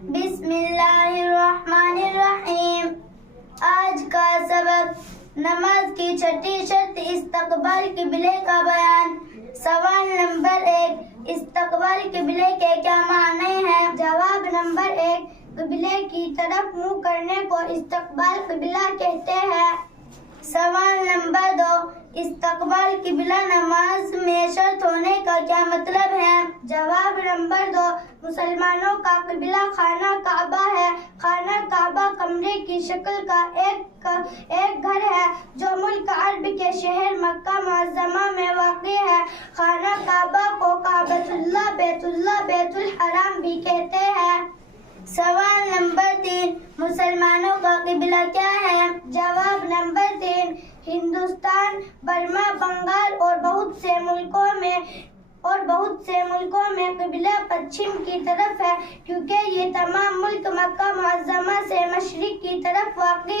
بسم اللہ الرحمن الرحیم۔ آج کا سبق نماز کی چھٹی شرط استقبال قبلے کا بیان۔ سوال نمبر 1، استقبال قبلے کے کیا معنی ہیں؟ جواب نمبر 1، قبلے کی طرف منہ کرنے کو استقبال قبلہ کہتے ہیں۔ سوال نمبر 2، استقبال قبلہ نماز میں شرط ہونے کا کیا مطلب ہے؟ جواب نمبر 2، مسلمانوں کا قبلہ خانہ کعبہ ہے۔ خانہ کعبہ کمرے کی شکل کا ایک گھر ہے جو ملک عرب کے شہر مکہ معظمہ میں واقع ہے۔ خانہ کعبہ کو کعبۃ اللہ، بیت الحرام بھی کہتے ہیں۔ سوال نمبر 3، مسلمانوں کا قبلہ کیا ہے؟ جواب نمبر 3، ہندوستان، برما، بنگال اور بہت سے ملکوں میں قبلہ پچھم کی طرف ہے، کیونکہ یہ تمام ملک مکہ معظمہ سے مشرق کی طرف واقع